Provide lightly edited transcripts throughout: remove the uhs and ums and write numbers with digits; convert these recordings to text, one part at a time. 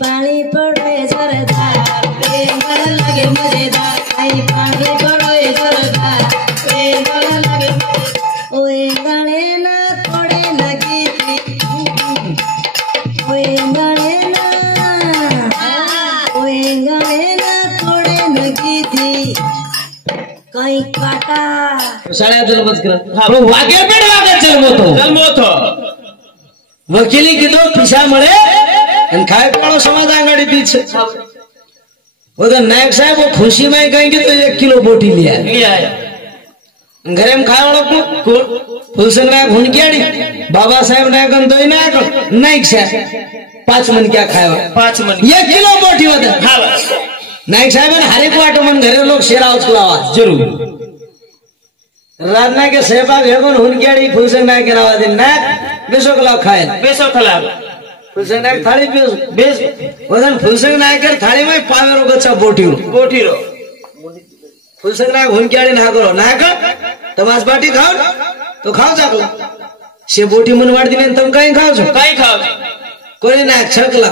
पानी पड़े जोरदार प्रेम लगे मजेदार आई पानी पड़े जोरदार प्रेम लगे ओए गाने ना थोड़े लगी थी ओए गाने ना थोड़े लगी थी कहीं काटा साड्या जन्मच कर वागे पेड वागे जन्मतो वकिली कीधो पिसा मळे અને ખાય પાળો સમાજ આંગળી પીછ ઓદા નાયક સાહેબ ખુશી માં કઈ કે તો 1 કિલો બોટી લે આયા ઘરે એમ ખાય વાળો ફુલસંગ ના ઘુણક્યાડી બાબા સાહેબ ના કન તોય ના કન નાયક સાહેબ 5 મન ક્યાં ખાયો 5 મન 1 કિલો બોટી હોતા હા નાયક સાહેબ ને હરેક વાટો મન ઘરે લોક શેરા ઉચલાવા જરૂર राजना के सेवा भेगोन हुनक्याड़ी फुलसंग नायक केरावा दे नायक बेसो कला खाए बेसो खला फुलसंग नायक थाली बेस वदन फुलसंग नायक के थाली में पावेरो गच्चा बोटीरो फुलसंग नायक हुनक्याड़ी ना करो नायक तमास बाटी खाओ तो खाओ जाकला से बोटी मन वाड़ दिने तुम कहीं खाओ छो कोई नायक छकला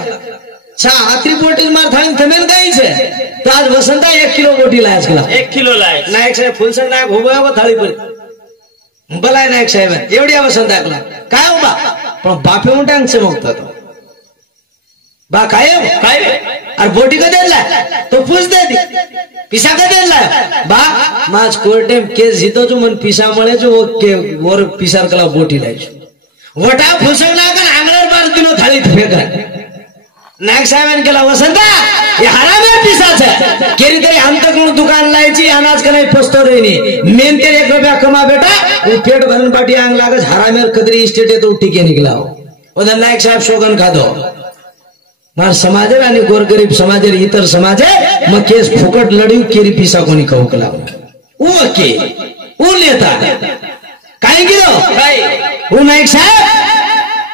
छा आत्री बोटी मार थाली तमेन कहीं छे तो आज वसंता 1 किलो बोटी लाया छला 1 किलो लाया नायक साहेब फुलसंग नायक होबो थाली पर बलाय नायक साहेब एवढी वसंता एकला काय हो बा पण बापे उंटांग चमकता तो बा काय और बोटी का देला तो पूछ दे दी पिसा का देला बा माज कोर्टे केस जीतो जो मन पिसा मळे जो के और पिसार कला बोटी लाय वटा फुलसंग नायक आंगळर बार दिनो थाली फेका नायक साहेब केला वसंता ये हराम है पिसा छे केरी तेरी हम तक दुकान लायची अनाज का नहीं पस्तो देनी मेन तेरे 1 रुपया कमा बेटा वो पेट भरन पाटी आंग लागज हराम है कदरी स्टेट तो उठी के निकलाओ ओदा नायक साहेब शोगन खादो मार समाजे आणि गोरगरीब समाजे इतर समाजे म केस फुकट लढी केरी पिसा कोणी खाऊ कला ओ के ओ नेता काय गिरो काय ओ नायक साहेब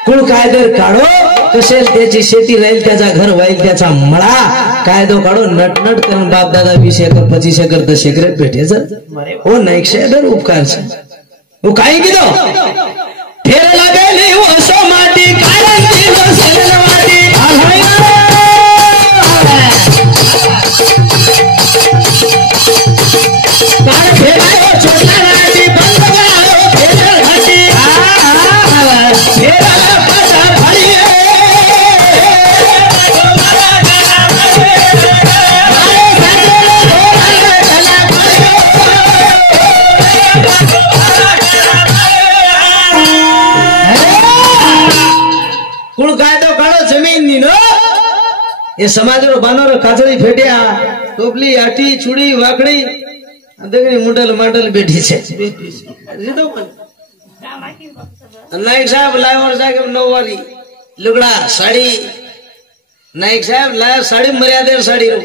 कुळ कायदे काढो कसेल त्याची शेती राहील त्याचा घर वाईल त्याचा मळा कायदो काढो नटनट करून बाप दादा 20 एकर 25 एकर 10 एकर भेटेच हो नायक साहेब उपकार छे वो काय कीधो फेर लागेली ओसो माटी काळंगी वसेल माटी काळ फेरायो छोटा राटी बंद गालो फेर घाटी फेरा पासा फळी ये समाजरो बानरो काचड़ी फेटिया टोपली आटी चूड़ी वाकड़ी देखनी मुंडल मांडल बैठी छे जीतो नायक साहब लावर जाके नौवारी लुगड़ा साड़ी नायक साहब लाया साड़ी मर्यादेर साड़ी रो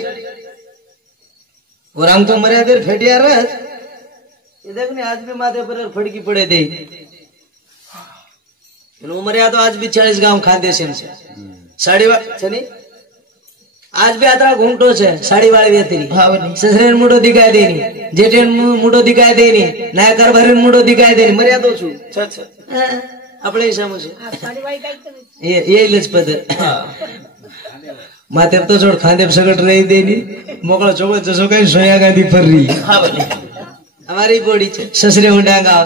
और हम तो मर्यादेर फेटिया रह ये देखनी आज भी माथे पर फड़की पड़े दे मर्यादा आज भी 40 गांव खादे से साड़ी छनी आज भी आतरा घूमटो छे साड़ी वाली वेतरी ससरे मुडो दिखाई देनी जेठे मुडो दिखाई देनी नया कारभारी मुडो दिखाई देनी मर्यादो छु આપણે સામો છે ये लजपत माथे तो छोड़ खांदे सगट रही देनी मोकळो छोकरो जसो कई सोया गांधी फर रही हमारी बॉडी छे ससरे उंडा गाव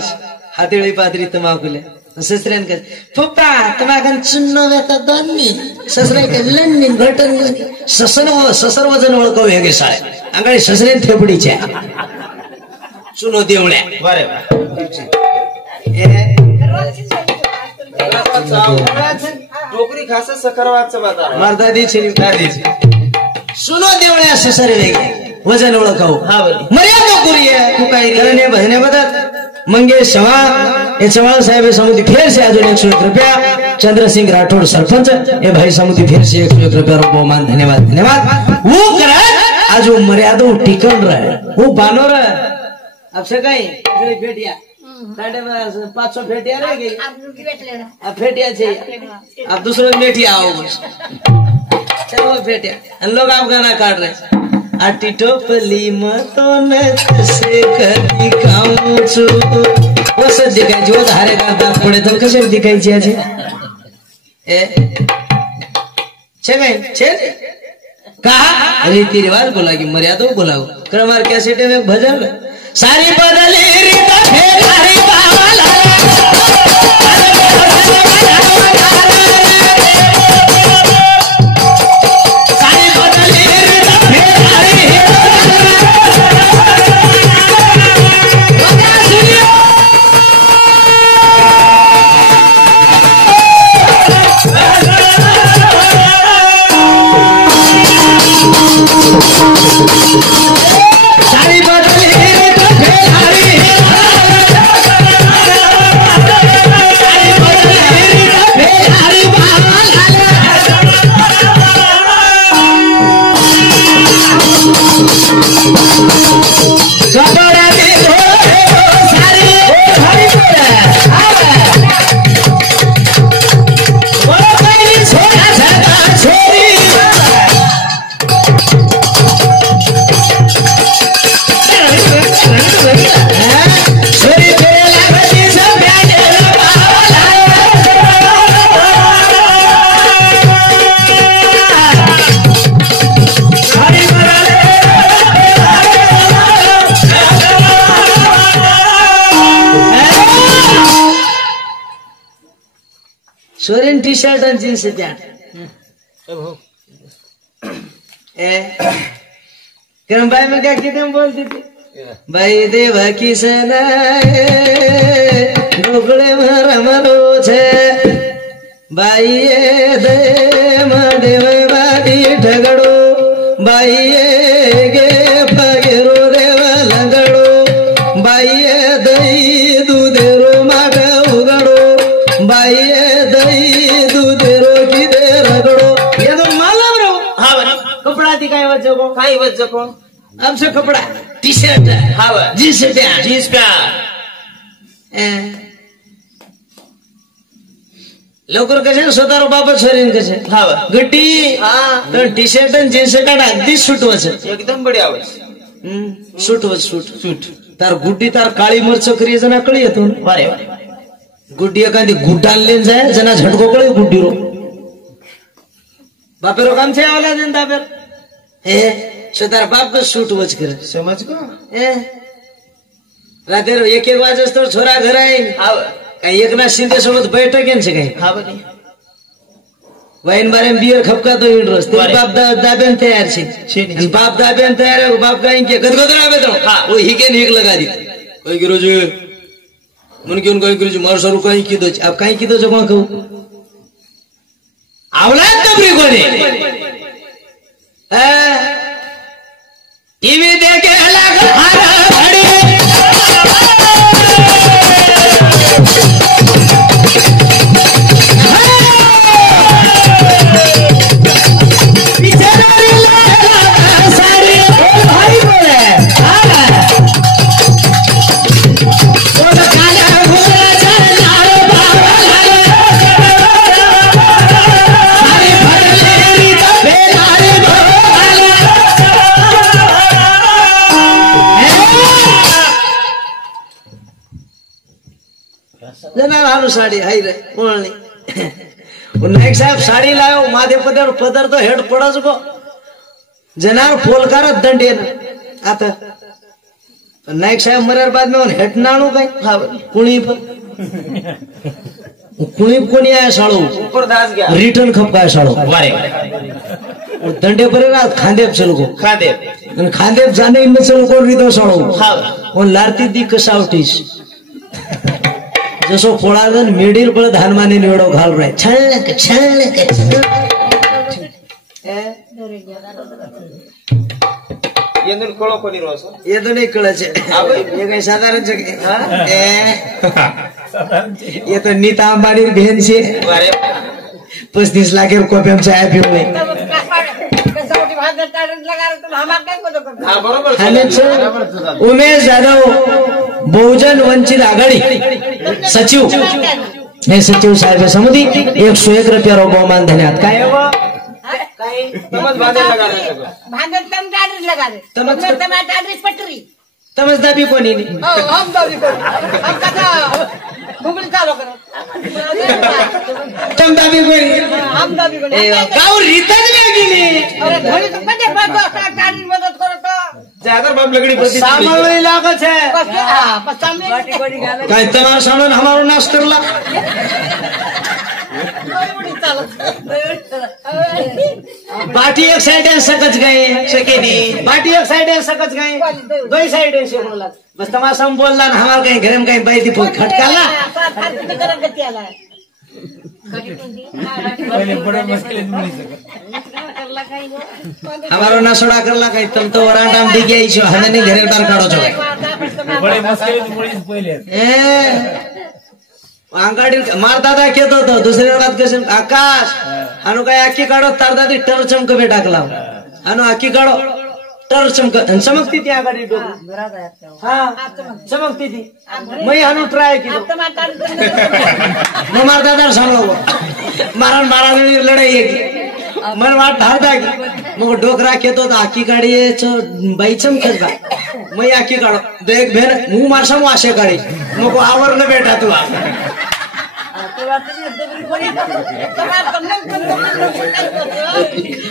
हाथेळी पातरी तमाकुले ससरेन के पप्पा तमाकन चुन्नो वेता दन्नी ससरे के लन्नी घटन ससर वजन ओळखो हेगे साळे आंगळी ससरेन थेपडी छे चुनो देवळ्या बरे डोकरी खास सकरवाचं बाजार मर्दादी छे दादी छे सुनो देवळ्या ससरे वेगे वजन ओळखो मर्यादा कुरिये तू काही करणे बहने बदल मंगेश चव्हाण ये चव्हाण साहब समुदी फिर से आज 101 रुपया चंद्र सिंह राठौड़ सरपंच ये भाई समुदी फिर से 101 रुपया बहुमान धन्यवाद धन्यवाद वो करे आज वो मर्यादा टिकन रहे वो बानो रहे अब से कहीं फेटिया 500 फेटिया रह गई अब फेटिया चाहिए अब दूसरों मेटिया आओ बस चलो फेटिया लोग आप गाना काट रहे आटी टोपली मतोन कसे कधी खाऊ छु वस दिखाई जो धारे का दात पडे तर कसे दिखायची आजी ए छे गए छे कहा रीति रिवाज बोला कि मर्यादा बोलाओ क्रमार कैसेट में भजन सारी बदली रीत फेरारी बावला सारी बदली रीत फेरारी सारी बदली रीत फेरारी सारी बदली रीत फेरारी कपड़ा भी धोए सारी हरी वो कहीं छोड़ा सदा छोरी छोरी तेरे लगती सब प्यारे हरी सोरेन टी शर्ट आणि जीन्स त्या बाई में क्या कितने बोलती थी भाई देवा किसन ढोकळे मरो छे बाई दे देव बादी ठगड़ो बाई गे पगेरो देव लगड़ो बाई दई दूधेरो माग उगड़ो बाई दई दूधेरो किदे रगड़ो ये तो मालूम रो हाँ कपड़ा दिखाए बच्चों को खाई बच्चों को अब से कपड़ा टी शर्ट हाँ जींस पैंट जींस पैंट लोकर कसे स्वतः बाबा छोरीन कसे हाँ गड्डी हाँ तो टी शर्ट आणि जीन्स पॅन्ट अगदी सूट वच एकदम बढिया आवाज सूट वच सूट सूट तार गुड्डी तार काळी मिरच करी जना कळी येतो वारे गुड्डी एखादी गुड्डान लेन जाय जना झटको कळी गुड्डी रो बापेरो काम छे आवला देन दाबेर हे स्वतः बाप को सूट वच करे समझ को ए रात्री एक वाजता छोरा घर आहे हाँ काही एकनाथ शिंदे सोबत बैठक यांचे काही हाँ बनी वाईन बारे बियर खपका तो इंटरेस्ट तेरे बाप दाबेन तैयार छे बाप दाबेन तैयार है बाप कहीं के गदगद आवे तो हां वो ही के नीक लगा दी कोई गुरुजी मन के कोई गुरुजी मार सरू कहीं की दो अब कहीं की दो जो कहूं औलाद तबरी कोने टीवी देखे अलग हारा घड़ी साड़ी हाई रे बोलनी नायक साहेब साड़ी लायो माधे पदर पदर तो हेड पडच गो जनार पोलकार दंडे ना आता नायक साहेब मरार बाद में हेड नाणू काय हा कुणी कोणी आहे साळो ऊपर दास गया रिटर्न खप काय साळो वारे दंडे परे ना खांदेब चलो को खांदेब खांदेब जाने इन चलो को रिदो साळो हा कोण लारती दी कसावटीस जसो पोळादन मिडील बळ धानमाने निवडो घाल रे छळक येंदुन कोळो कोणी रोस ये तो नहीं कळचे ये काही साधारण जगे ये तो नीता अंबानी बहन से 35 लाख रुपये में चाय पीऊ नहीं उमेश यादव बहुजन वंचित आघाड़ी सचिव हे सचिव साहेब समिति 101 रुपया रो बहुमान धन्यवाद काय तमज बांधे लगा भांडन तम डाडरी लगा दे तमज डाडरी पटरी तमज दाबी कोणी हम दाबी कोणी हम कथा बुबली चालू करो तुम दाबी कोई हम दाबी करो गाव रीतच वेगळी अरे घरी तो मध्ये बाजू गाडी मदत करतो जागर बाप लकड़ी पति सामान लागत है बस हां बस सामने काय तुम्हारा सामान हमारो नाश करला बुबली चालू बाटी एक साइड है सकच गए सकेनी बाटी एक साइड है सकच गए दो साइड है से बोला बस तमाशा हम बोलला ना हमार कहीं घर में कहीं बैठी खटकाला हमारो ना सोड़ा करला कहीं तुम तो वरांडा में दिख आई छो हने नहीं घरे बार काढो छो बड़े मुश्किल मुळीच पहिले अंगाडी मार दादा केतो तो दुसऱ्या रात कसे आकाश अनु काय आखी काढो तार दादी टर चमक बे टाकला अनु आखी काढो टर चमक चमकती ती आगाडी डोक हा चमकती थी मैं अनु ट्राय की मैं मार दादा सांगलो मारण माराने लढाई आहे मन वाट धारदा की मग डोकरा केतो तो आखी काढी बाई चमकत बा मैं आखी काढो देख भेन मुंह मारसा वाशे काढी मग आवरलं बेटा तू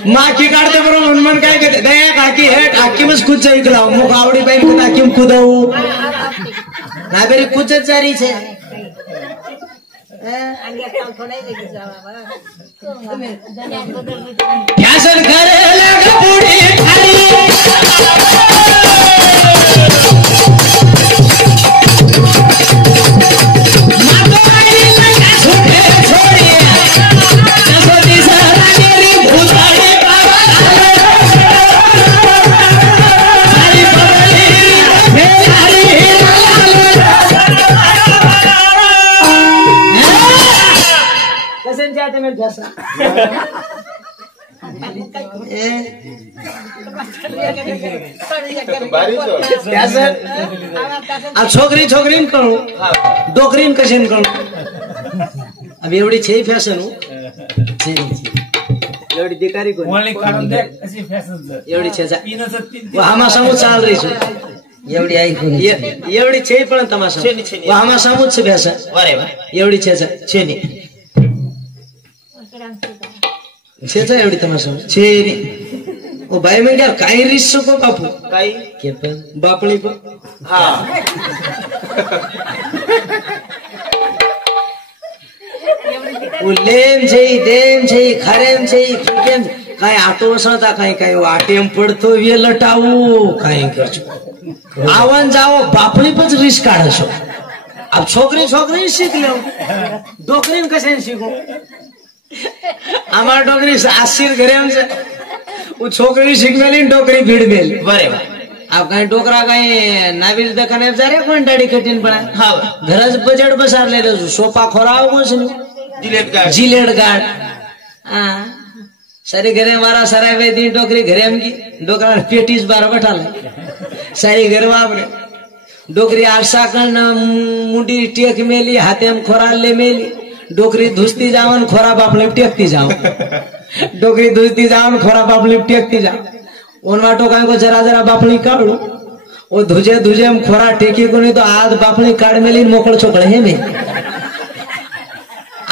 माखी काढते बरोबर मन काय कहते दया काकी हेट आखी मस खुद से इकलाव मग आवडी बाई खुद आखी खुदाऊ ना बेरी कुछ चारी छे फॅशन करेला गपुडी खाली छोकरी छोकरीन कळू डोकरीन कशेन कळू अब एवढी छे फॅशन एवढी बेकारी कोण ओळी काढून दे अशी फॅशन एवढी छेजा तीनच तीन आम्हा समोर चाल रही छे एवढी ऐकून एवढी छे पण तमाशा आम्हा समोर छे फॅशन अरे वा एवढी छेजा छेनी छेजा एवढी तमाशा छेनी ओ बाई म्हणजे काय रिस को बापू काही के पण बापळी पण हा लेम छे देम छे खरेम छे फुकेम काय आटो सता काय काय वाटेम पडतो वे लटावू काय करछो आवन जाओ बापळी पण रिस काढछो अब छोकरी छोकरी सीख लो डोकरीन कसे सीखो हमार डोकरी आशीर घरे हमसे वो छोकरी सीख मेली डोकरी भीड़ मेल बरे आप कहीं डोकरा कहीं नाविल देखने जा रहे कोण दाढ़ी कटिन पड़ा हाँ घरच बजट बसार ले लो सोफा खोराव कुछ नहीं जिलेट गार्ड हाँ सारी घरे हमारा सारा वेदी डोकरी घरे हम की डोकरा पेटीस बार बैठा ले सारी घर वापरे डोकरी आरसा कन मुंडी टेक मेली हाथे हम खोरा ले मेली डोकरी धुसती जावन खोरा बापले टेकती जाओ डोकरी धुसती जावन खोरा बापले टेकती जाओ उन वाटो काय को जरा जरा बापली काढू ओ धुजे धुजे हम खोरा टेकी कोणी तो आद बापली काढ मेली मोकळ चोकळ हे मे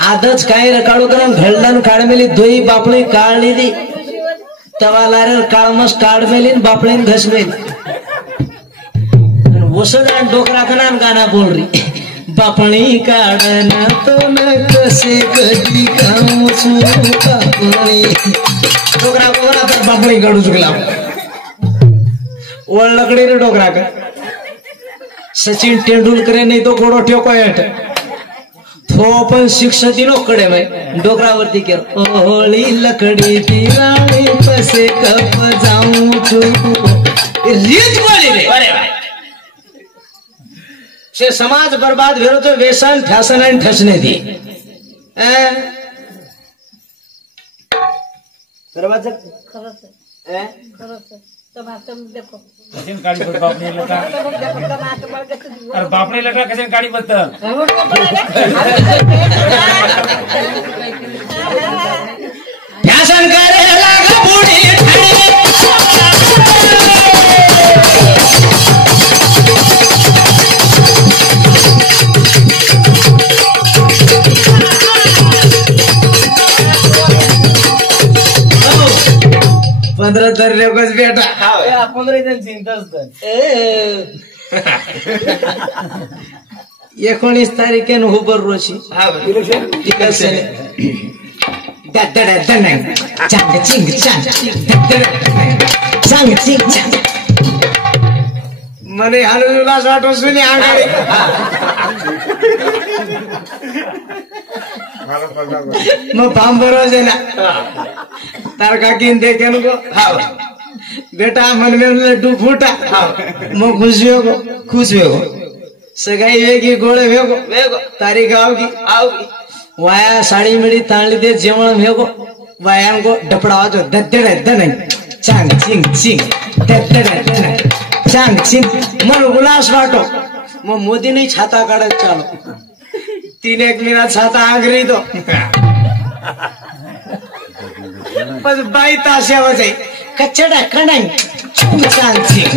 आदच काय काढू करून घडलन काढ मेली दोई बापली काढली दी तवालारे काळमस काढ मेली बापलीन घस मेली वसुदान डोकरा कनान गाना बोल रही बापणी काढना तो न कसे कधी कामू बापणी डोकरा कोणा तर बापणी काढू चुकला ओळ लकडी रे डोकरा का सचिन तेंडुलकर नाही तो घोडो ठेको येट थो पण शिक्षा दिलो कडे मै डोकरावरती केर ओळी लकडी दिवाळी कसे कप जाऊ चू रीत बोली रे अरे से समाज बर्बाद भेलो तो व्यसन फैशन एंड फैशने थी दरवाजा कशन काढी बघ बापणे लटा अरे बापणे लटा कशन काढी बघतं फैशन करे लागा बूढ़ी ठाणी 15 धरले बेटा हा 15 जण 10 जण 19 तारीखेन हुबर रोशी हा इलेक्शन चांग चिंग चांग चिंग मने हलुला वाटो सुनी आगाडी मग बांबरो जेना तार काकीन देखेन को बेटा मन में लड्डू फूटा मग खुश हो सगाई वेगी गोळे वेगो तारीख आवगी वाया साडी मिडी ताणली दे जेवण वेगो वायांगो डपडा जो दद्दड दन चांग चिंग चिंग दद्दड दन चांग चिंग मन उल्हास वाटो मग मोदी नहीं छाता काढत चालो 3-1 महिना छाता आंगरी दो बस बाई ताशा वजाई कचड़ा कणाई चांग चिंग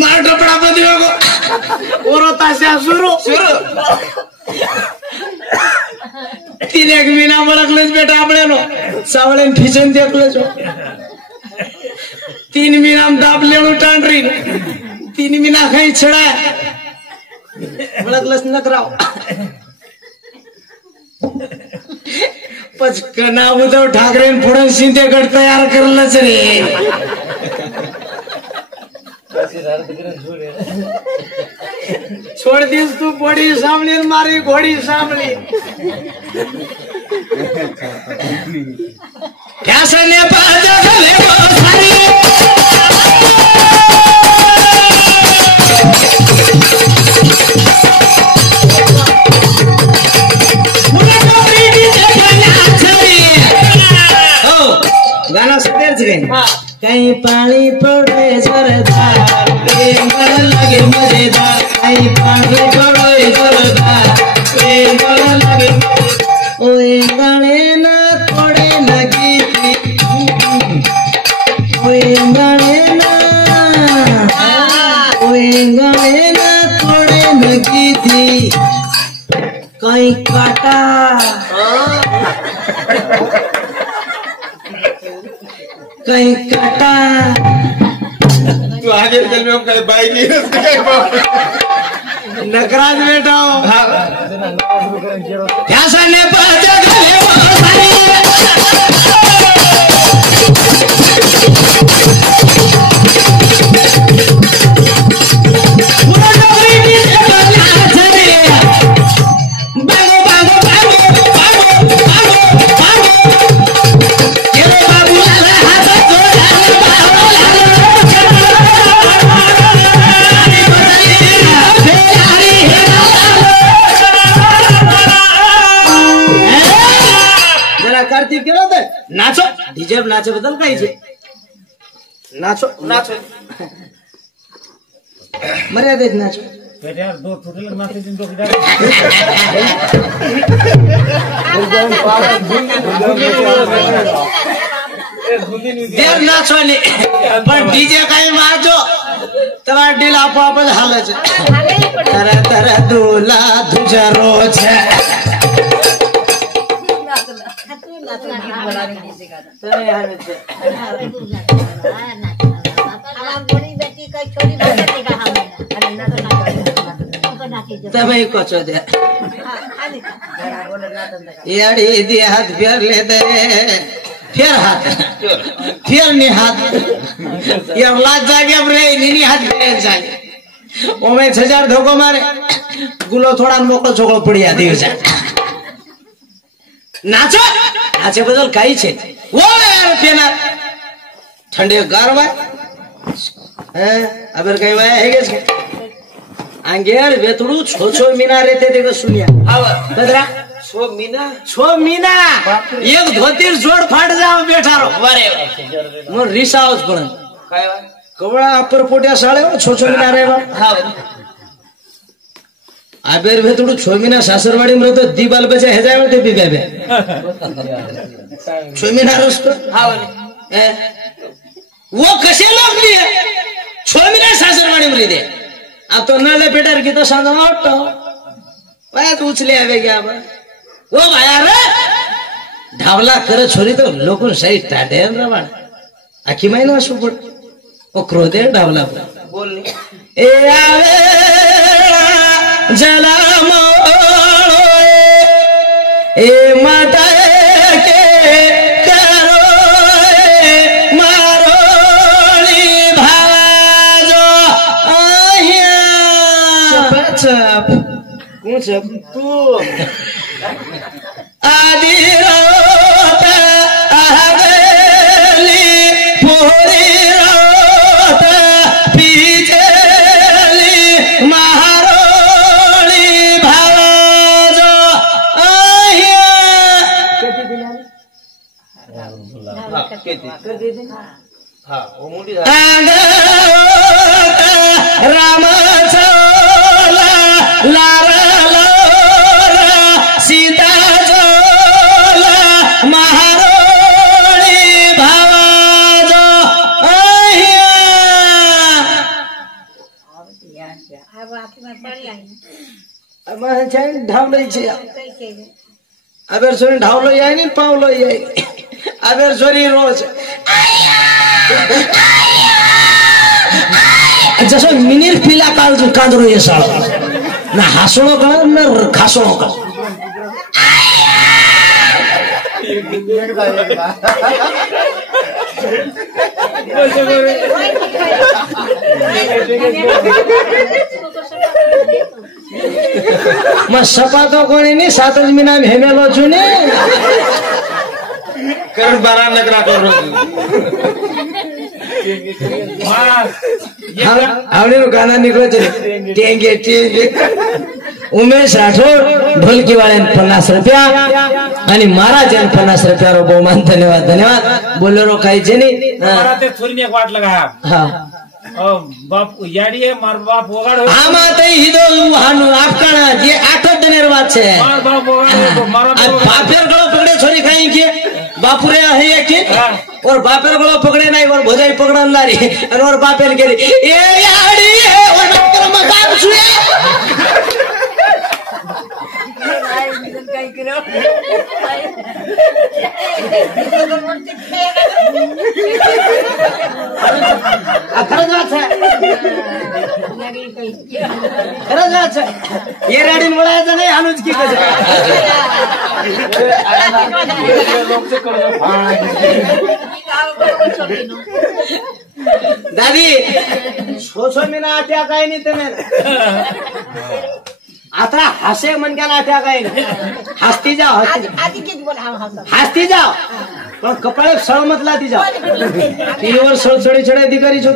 मार डपड़ा बदियो को ओरो ताशा सुरू 3-1 महिना मळकलेच बेटा आपल्याला सावळेन फिचन देखलो 3 महिना दाबलेलो टांडरी 3 महिना काही छडा मळकलच नकराव पचकना उद्धव ठाकरे पुढे शिंदेगड तयार करलंच रे छोड़ दीस तू बड़ी सामली मारी घोड़ी सामली ने गाना सुनेच गए कहीं पानी पड़े जोरदार प्रेम लगे मजेदार कहीं पानी पड़े जोरदार प्रेम लगे ओए गाने ना थोड़े लगी थी ओए गाने ना थोड़े लगी थी कहीं काटा कहीं काटा तू आगे चल में करे बाइक नकराज बेटा ने नाचो डीजे नाचे बदल काही छे नाचो नाचो मर्यादित नाचो बेटा यार 2 टोटल माथे दिन 2 देर नाचो ने पण डीजे काही वाजो तरा डील आपोआपच हालच तर तर दुला तुझा रोज तभी कोचो दे याड़ी दी हाथ फेर ले दे फेर हाथ फेर नि हाथ यार लाज जागे रे नि हाथ फेर जागे ओमे 6000 धोको मारे गुलो थोड़ा मोकळो छोकळो पडिया देव जा नाचो नाचे बदल काही छे वो यार पेना ठंडे गारवा अबर काही वाया है के आंगेर वेतडू छोछो मीना रहते देखो सुनिया बदरा 6 मीना एक धोतीर जोड़ फाट जाव बैठा रो वारे मो रिसावच पण काय कवळा अपर पोट्या साळे छोछो मीना रे हाव आबेर वेतडू 6 मीना सासरवाडी में तो दीबाल बचे हे जावे ते बिगाबे 6 मीना रस्तो हाव वो कसे लागली 6 मीना सासरवाडी में दे आता नळे पेटर की तो सांगा वाटतो पायात उचले आवे घ्या ओ भाया रे ढावला कर छोरी तो लोक सही टाटे रवाड आखी महिना सुपट ओ क्रोधे ढावला बोलने ए आवे जला ए माता के करो मारोली भाजो आया चप कौन चप तू आदि रोत आहवेली पूरी रोत पीछेली महारोली भाजो आया राम चोला लारा लोरा सीता चोला महारोणी भावाजो ढावलं अबेर सोरी ढावलं याय नि पावलं याय अबेर सोरी रोज जसं मिनीर पिला कांदरो ये साळ ना हसणो का ना खासणो का मग सपातो कोणी नाही सातच मी नाम हेमेलो चुने करण बारा नगरा करो आवडे गाना निघलो टेंगे टेंगे उमेश राठोड ढोलकी वाल्यान 50 रुपया आणि महाराज 50 रुपयावर बहुमान धन्यवाद धन्यवाद बोलेरो काही जेनी ते थोडी एक वाट लगा हा बाप याडी है मार बाप वगाड हा माते हिदो हानु आपकाना जे 8 दिनेर વાત છે मार बाप वगाड मारा बापेर गळो पकड़े छोरी खाई के बापुरे है के और बापेर गळो पकड़े नाही और भोजाई पकड़न लारी और बापेन गेली ए याडी है और नकर म बाप छुए ये राडी बोलायचं नाही अनुज की कसं दादी सोसो मी ना आट्या काय नाही ते आता हसे मन आट्या काय नाही हसती जाओ हसती जाओ पण कपडे सळमत लाती जाओ टीवर सळसळी चढे अधिकारी छो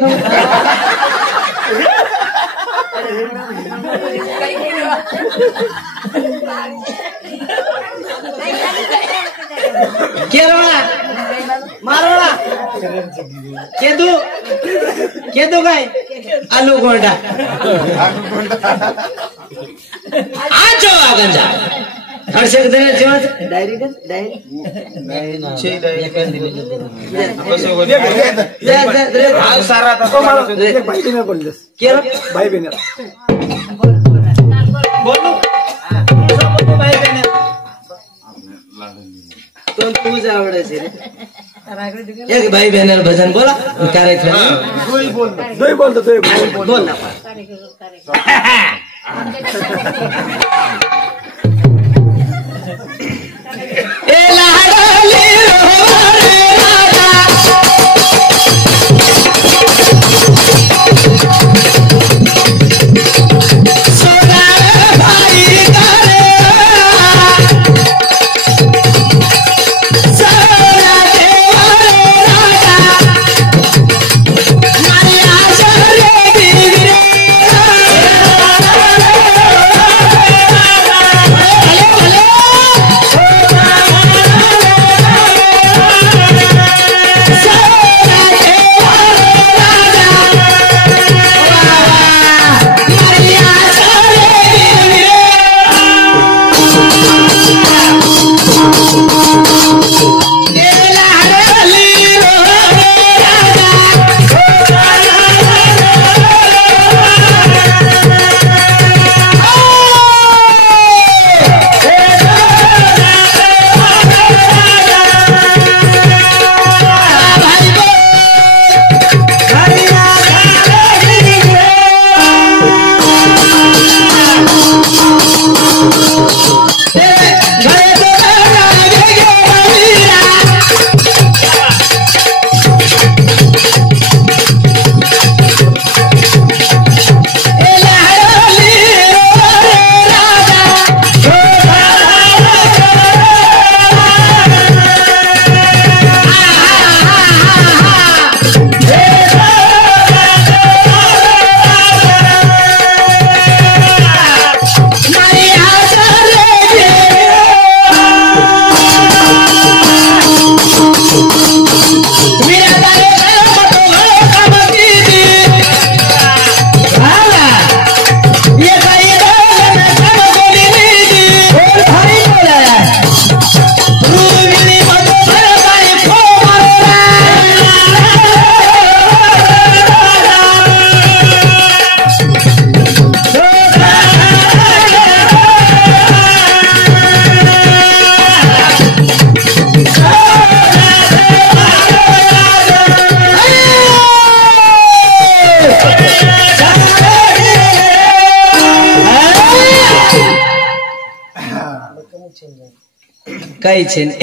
केरळा मारवळा केदू केदू काय आलू गोंडा आज गंजा हर्षक दिन जेवण डायरी सारा भाई बहन बोलो भाई बहन तो तुझ आवडायचे एक भाई बहन भजन बोला कार्यक्रम बोल ना ए लाडली रे राजा सोना भाई करे सोना देवा राजा माया सरे दिरे भले भले કઈ છે ને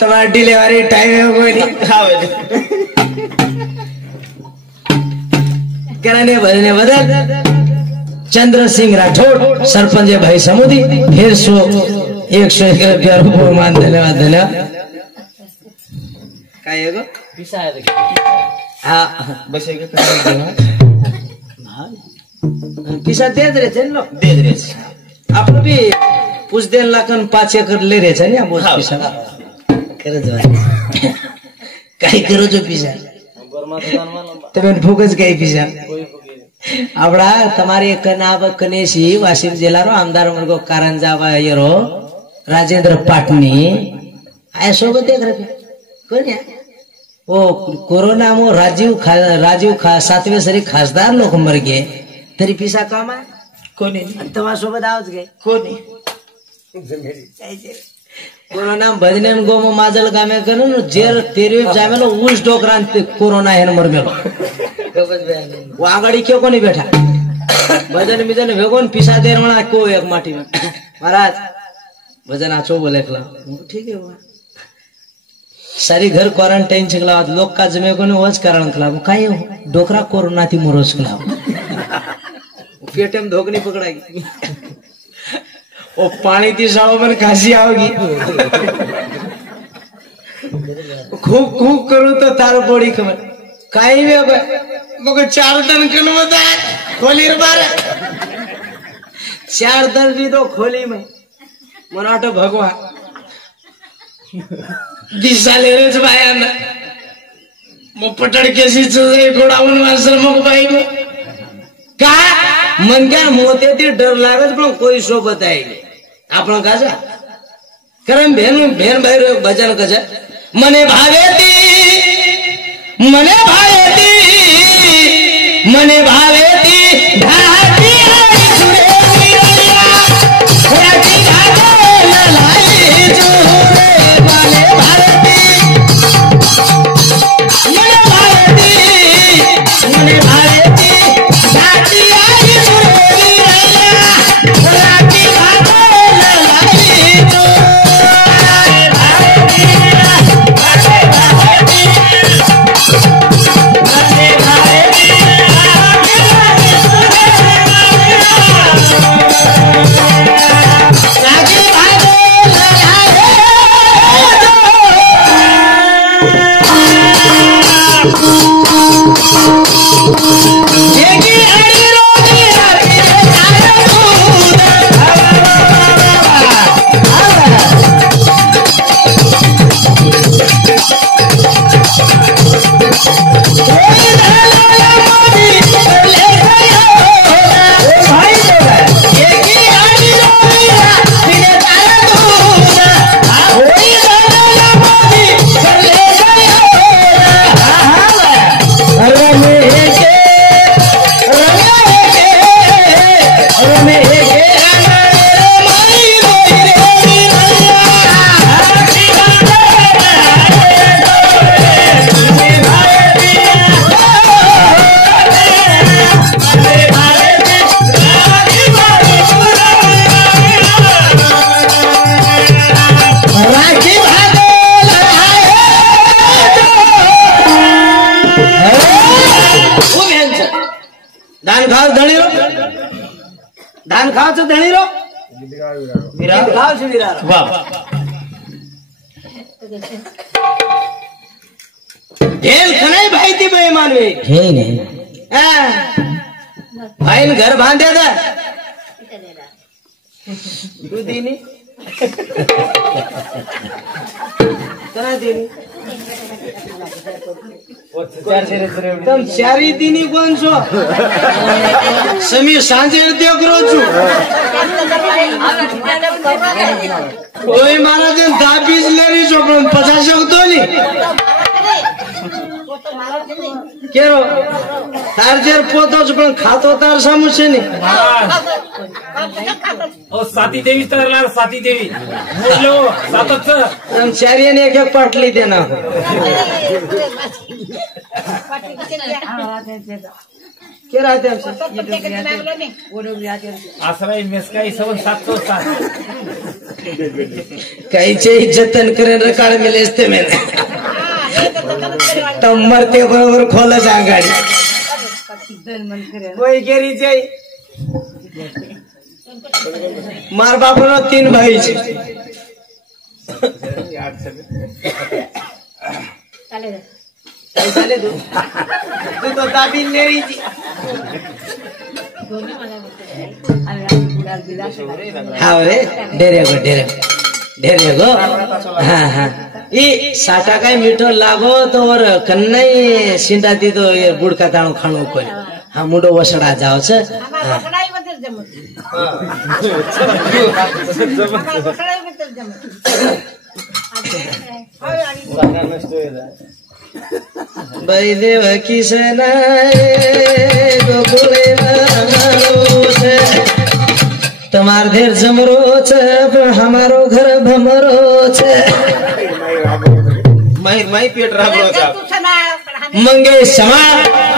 તમારી ડિલિવરી ટાઈમ એવો કોઈ નહીં આવે कराने भजने बदल चंद्र सिंह राठौड़ सरपंच भाई समुदी फिर 101 रुपया मान धन्यवाद धन्यवाद काय है गो हाँ बस पिसा दे रहे थे लोग दे रहे आप भी कुछ दिन लाखन 5 एकड़ ले रहे थे ना बहुत पिसा करो जो काय करो जो पिसा તમે ફોકસ કઈ પીસા આપડા તમારી કનાબ કનેશી વાસીમ જિલ્લાનો આમદાર વર્ગો કારંજાવા યરો રાજેન્દ્ર પાટની આ સોબત દેખ રે કોને ओ कोरोना मो राजीव सातवे सरी खासदार लोक मर गए तरी पिसा कामा कोणी तमा सोबत आवच गए कोणी कोरोना भजने गो माजल गामे करू जेर तेरे जामेलो ऊस डोकरान कोरोना हेन मरमेलो वो आगाड़ी क्यों कोनी बैठा भजन मिजन वेगोन पिसा देरवणा को एक माटी में महाराज भजन आचो बोले खला ठीक है हुआ सारी घर क्वारंटाइन छला लोग का जमे को वच कारण खला काई डोकरा कोरोना थी मरोज खला पेटम धोकनी पकड़ागी ओ पानी थी साव पर खांसी आओगी खूब खूब करूं तो तारो पड़ी खबर काई में मुझे 4 दिन कन बता खोली रे बारे 4 दिन भी तो खोली में मनाटो भगवान दिशा ले रहे भाया ना मो पटड़ कैसी चुजे घोड़ावन मास्टर मुख भाई में का मन क्या मोते थी डर लागत पण कोई शो बताएगी आपनो काजा करम बहन भाई रो भजन कजा मने भावेती ढाटी आई सुरे मिरैया खोटी घाटे ललाई जुरे वाले भारती मने भावेती ढाटी आई सुरे मिरैया खोटी घाटे ललाई जुरे भारती धान खाओ तो धनी रो खाओ से विरार वाह ढेल खनाई भाई थी बेईमान वे है नहीं भाई ने घर बांधे था तू दीनी तना दीनी तम चारी दीनी कोण છો સમી સાંજે ઉદ્યોગ કરો છું કોઈ મારા જેમ દાબીજ લેવી છો પણ 50 શકતો ની કેરો તાર જેર પોતો જ પણ ખાતો તાર સામુ છે ને ओ साती देवी तरला साती देवी बोलो सातच हम चारियाने एक एक पाटली देना के राहते आमचं आसरा मेस काही 707 काहीचे जतन करेन रकाळ मेले असते मैंने तो मरते बरोबर खोला जा गाडी कोई गेरी जाई मार बाप नो 3 भाई छे चाले तू तो दाबी लेरी जी हाँ रे डेरे गो हाँ हाँ ये साटा का मीठो लागो तो और कन्नई सिंडाती तो ये बुड़का ताणो खाणो कोई हाँ मुंडो वसड़ा जाओ छे भाई देव किसन गोकुले તમાર ઘેર જમરો છે પણ અમારો ઘર ભમરો છે माई पेट राबलो था मंगे समा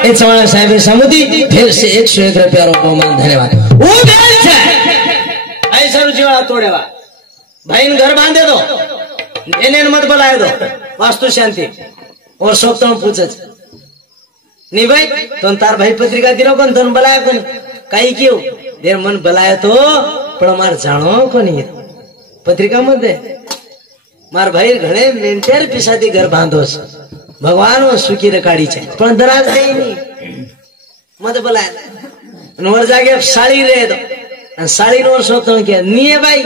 ए समा साहेब समुदी फिर से 101 रुपया बहुमान धन्यवाद वो बेल છે ऐसा रुचिवाड़ा तोड़ेवा भाई घर बांधे दो इन्हें मत बुलाए दो वास्तु शांति और सब तो पूछे नहीं भाई तुम तार भाई पत्रिका दिलो कौन तुम बुलाया कौन कई क्यों देर मन बुलाया तो पण मार जानो कोनी पत्रिका मत दे मार भाई घणे मेंटेर पिसादी घर बांधो भगवान सुखी रकाड़ी छे पण दराज गई नहीं मत बुलाया नोर जागे साड़ी रे दो साड़ी नो सोतो के निये भाई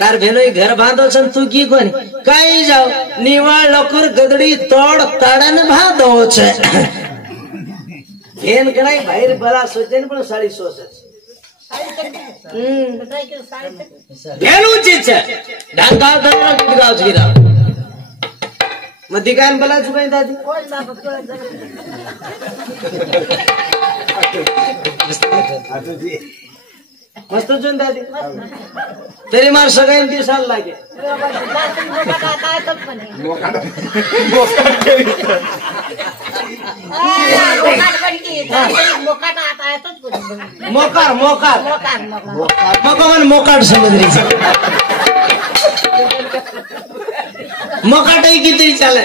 तार भेनो घर बांधो छन तू की कोनी कई जाओ निवाळ लकुर गदड़ी तोड़ ताड़न बांधो छे एन कनाई भाई बड़ा सोचे ने पण साड़ी सोचे भेनु चीज छे ढंगा धरा गाव गिरा मधिकान बला जुबाई दादी मस्त जोन दादी तरी मार सगळ्यां दिवसाला लागे मोकार मोकार मोकार मोकाट समुद्री मोकाट किती चाले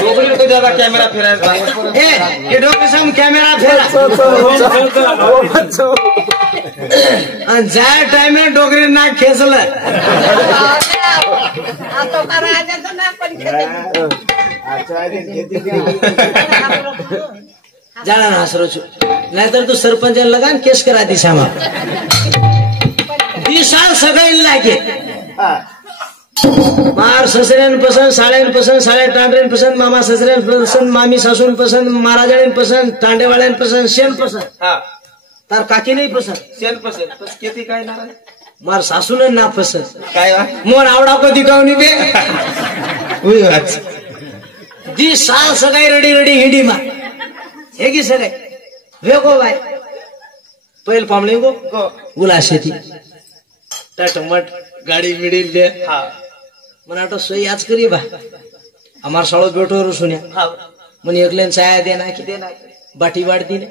डोगरी को ज्यादा कैमरा फेरा ए ये डोगरी सम कैमरा फेरा आणि ज्या टाइम में डोगरी ना खेचल जाना ना हसरो छु नाहीतर तू सरपंच लगान केस करा दिशामा 20 साल सगळं लागे मार ससऱ्यान पसंद साळ्यान पसंद साळ्या टांडरेन पसंद मामा ससऱ्यान पसंद मामी सासून पसंद महाराजान पसंद टांडेवाळ्यान पसंद शेन पसंद हां तार काकी नाही पसंद शेन पसंद बस किती काय ना मार सासून ना पसंद काय वा मोर आवडा कधी कावनी बे उई वाच 20 साल सगळी रडी रडी हिंडी मा हे की सगळे वेगो बाय पहिल पामळे गो गुला शेती टमट गाड़ी मिडिल दे हां मना तो सोई आज करी बा हमार साळो बेटो रो सुन्या हां मन एकलेन छाया देना की देना बाटी बाड़ती ने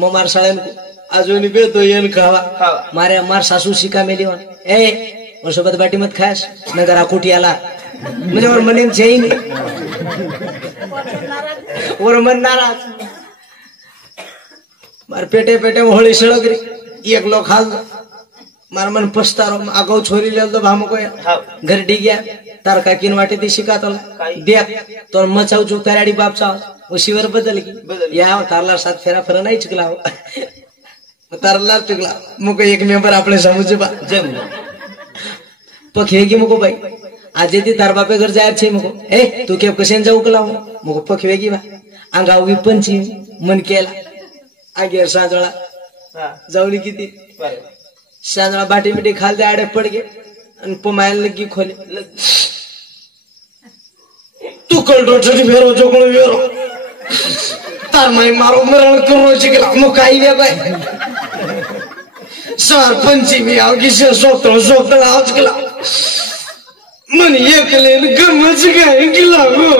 मो मार साळन आजोनी बे तो येन खावा मारे मार सासू शिका मेली वन ए और सोबत बाटी मत खास नगर आकुटी आला मुझे और मन चाहिए नहीं और मन नाराज मार पेटे पेटे होळी सळगरी एक लो खाल मार मन पछतारो आगो छोरी ले तो भाम को घर डी गया तार काकीन वाटे ती शिकातो देख तो मचाऊ जो कराडी बाप चा उशीवर बदल की या तारला सात फेरा फर नाही चुकला तारला चुकला मुको एक मेंबर आपले समझ बा जम पखे की मुको भाई आज ती तार बापे घर जाय छे मुको ए तू के कसेन जाऊ कला मुको पखे की बा अंगाव विपंची मन केला आगे सांजळा जावली किती सांजळा बाटी मिठी खाल दे आडे पड़ गए आणि पमायल लगी खोले तू कल रोटी फेरो जोकळ वेरो तार माई मारो मरण करो चिकला मुकाई दे बाय सार पंचमी आवगी से सोतळ आवच केला मन एकलेन गमच काय केला गो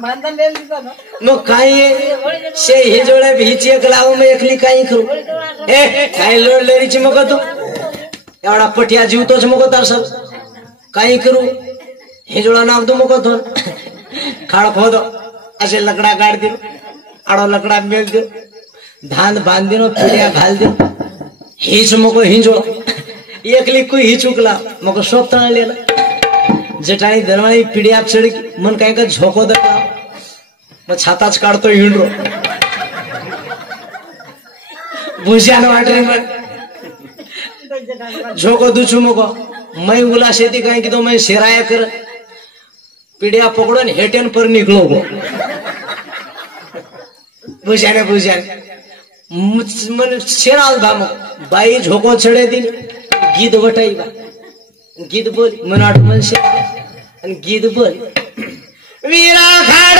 मानधन लेल दिसत ना मग काय शे हे जोड्या हिची एक लावू मग एकली काही करू ए काय लढलरीची मग तू एवढा पटिया जीवतोच मग तर सर काही करू हे जोडा नाव तू मग तो खाड खोद असे लकडा काढ दे आडो लकडा मेल दे धान बांध दे पिढ्या घाल दे हीच मग हिंजोळ एकली कुई ही चुकला मग शोभ तळलेला जटाणी दरवाणी पिढ्या चढकी मन काय का झोको दटला मग छाताच काढतो हिंडरो भुज्यानं वाटरे मग झोको दुचू मग मैं उला शेती काय की तो मैं शेराया कर पिढ्या पकडून हेटेन पर निघलो गो भुज्याने मन शेराल धा मग बाई झोको चढे दी गीत वटाई बा गीत बोल मनाट मन शे आणि गीत बोल वीरा खाड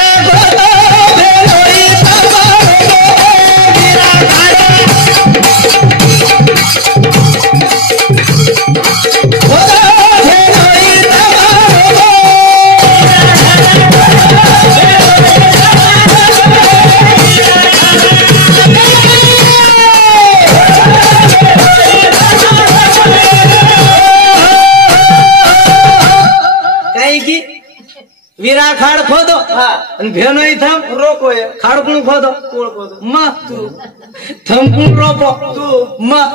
वीरा खाड खोदो आणि भेनो थांब रोको खाड कोण खोदो मग तू थंबकुण रोपो तू मग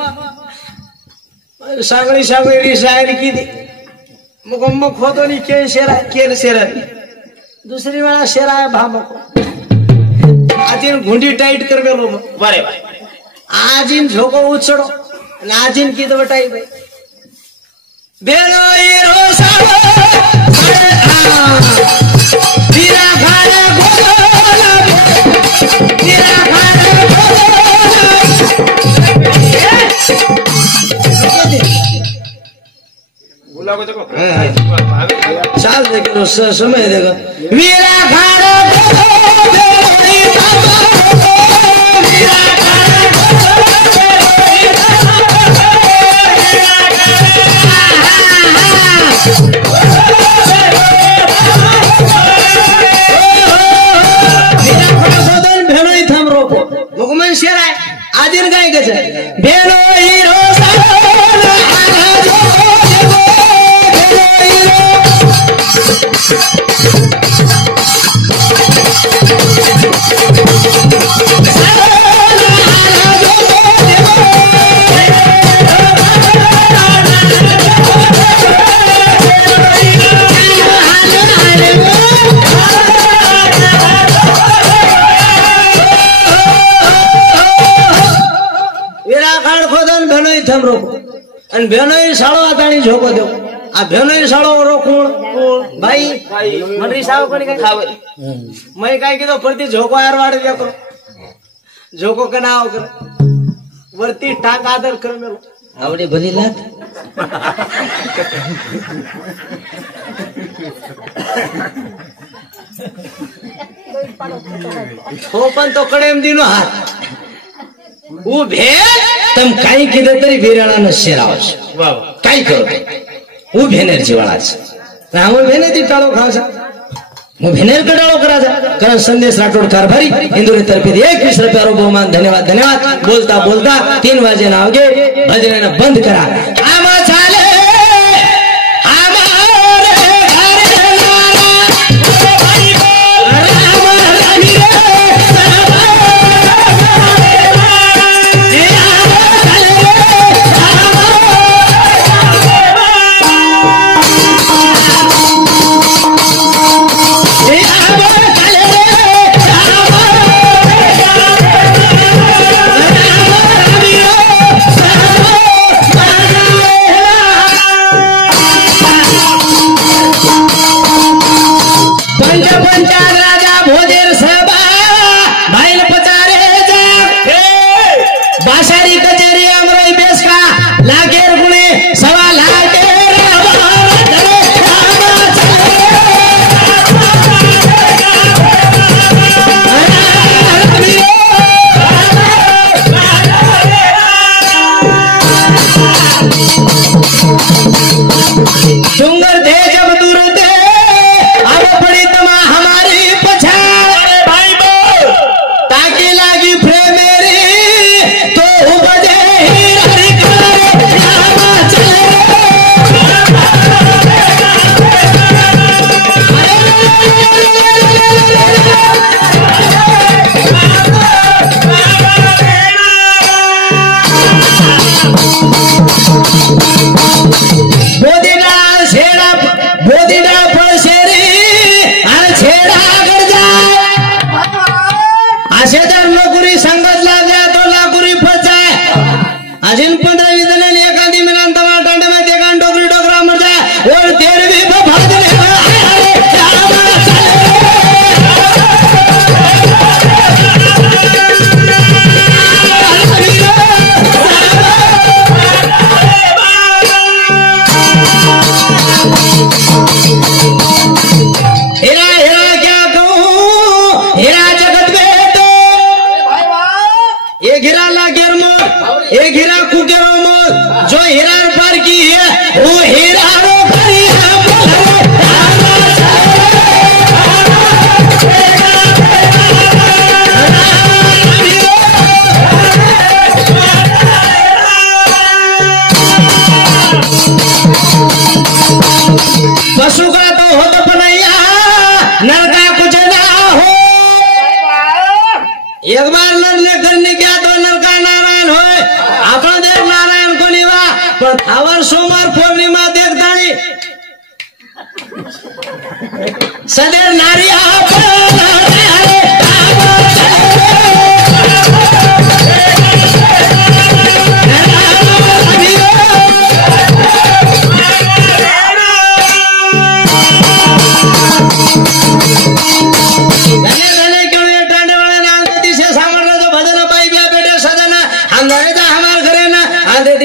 सांगली सांगली शायरी किती मग मग खोदो नि केन शेरा दुसरी वेळा शेरा आहे भा मग आजीन घुंडी टाईट कर गेलो मग बरे आजीन झोको उचडो आणि आजीन किती वटाई बाई भेनो चाल देखो समय देखो वीरा मुकमन शेर आहे आदिन काय कच भेनो हिरो आणि भेनोई साळो आता झोको देव आ भेनोई साळो रोकून भाई मनरी साव कोणी काय खावर मैं काय की तो प्रति झोको यार वाढ द्या करो झोको का नाव कर वरती टाक आदर कर मेलो आवडी भली लात हो पण तो कडेम दिनो हात उभे तम काही केलं तरी वीराणा शेरावच काय करू उभे निर्जीवाळाच राम भेने ती टाळो खावचा मग भेनेर कडाळो करायचा कारण संदेश राठोड कारभारी इंदुरी तर्फे 21 रुपये बहुमान धन्यवाद धन्यवाद बोलता बोलता 3 वाजे नाव घे भजनानं बंद करा आमा झाले असे तर नोकरी संगत लागल्या तो लाकुरी फसाय अजून 15-20 जणांनी एखादी मिळून तमा टांड्यामध्ये एका डोकरी डोकरा मरजा और तेरे भी भाग हेरा हेरा क्या कहूँ हेरा जगत में तो एक हीरा लाखेर मोल एक हीरा कुकेरो मोल जो हीरा पर की है वो हीरा पशु का तो हो तो बनैया नर का कुछ ना हो एक बार लड़ने करने गया तो नर का नारायण हो आपण देव नारायण को निवा पण थावर सोमवार पौर्णिमा देखतानी सदैव नारी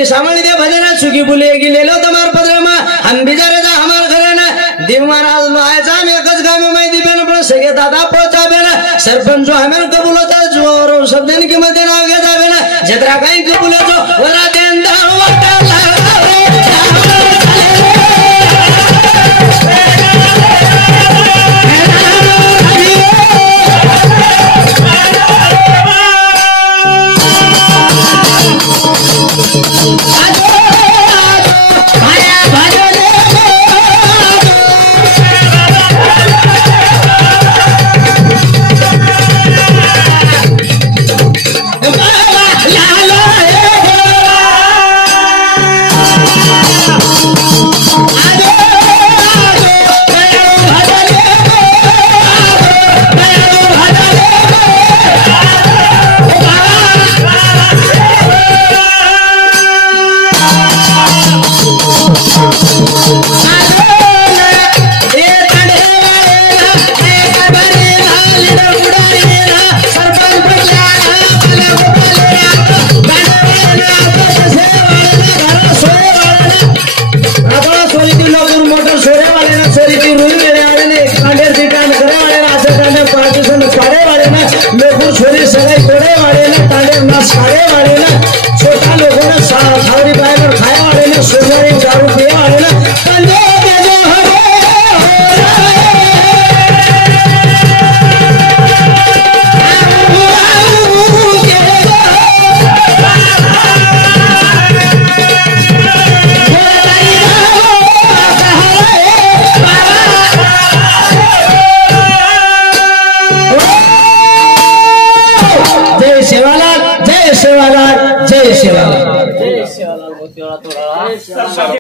सामने दे भजना सुखी बुलेगी ले लो तुम्हारे पदरमा हम बिचारे जा हमारे घरे ना देव महाराज लो आया हम एकच गाँव में मैं दीपेन पर सगे दादा पहुंचा बेना सरपंच जो हमें कबूल होता है जो और सब दिन की मदद आगे जा बेना जतरा कहीं कबूल हो जो वरा देन दा छोरी सगाई तोड़े वाले ना ताले ना साड़े वाले ना छोटा लोगों ने खावरी पाए और खाए वाले ने सोनारी दारू पिए वाले ना पंजे के जो जय सेवालाल जय सेवालाल